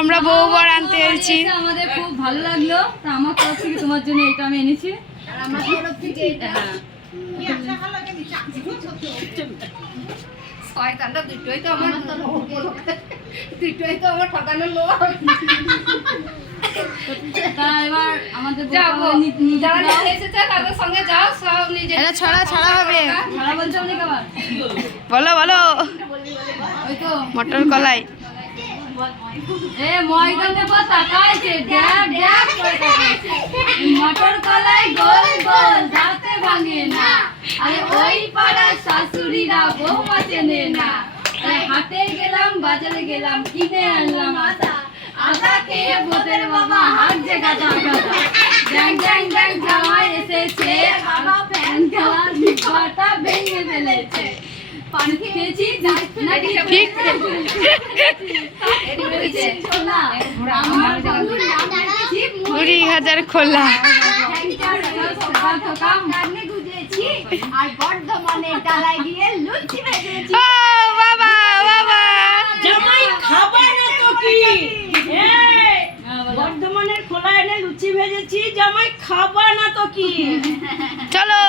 আমরা বউ বর আনতে এসেছি, আমাদের খুব ভালো লাগলো। তা আমার তরফ থেকে তোমার জন্য এটা আমি এনেছি। আর আমার তরফ থেকে এটা শয়তানটা দুটোই তো আমার ঠকানোর লোক। তা এবার আমাদের যাবো যারা এসেছে তাদের সঙ্গে যাও, সব নিজে এটা ছড়া ছড়া হবে। ভাড়া বলছো অনেক আবার বলো বলো, ওই তো মটর কলাই। এ ময়দা দেবো তাকাইছে, ড্যাব ড্যাব করে তাকাইছে। মটর কলাই গোল গোল যাতে ভাঙে না, আরে ওই পাড়ার শাশুড়িরা বৌমা চেনে না। আরে হাটে গেলাম বাজারে গেলাম কিনে আনলাম আদা, আদা খেয়ে বোধের বাবা হাত যে গাদা গাদা। ড্যাং ড্যাং ড্যাং জামাই এসেছে, বাবা ফ্যান খেলার বিপাটা ভেঙে ফেলেছে। পানি খেয়েছি নাকি ঠিক আমার বন্ধুর নাম রেখেছি মুড়ি হাজার খোলা। আর বর্ধমানের ডালায় গিয়ে লুচি ভেজেছি। ও বাবা বাবা, জামাই খাবা না তো কি? বর্ধমানের খোলা এনে লুচি ভেজেছি, জামাই খাবা না তো কি? চলো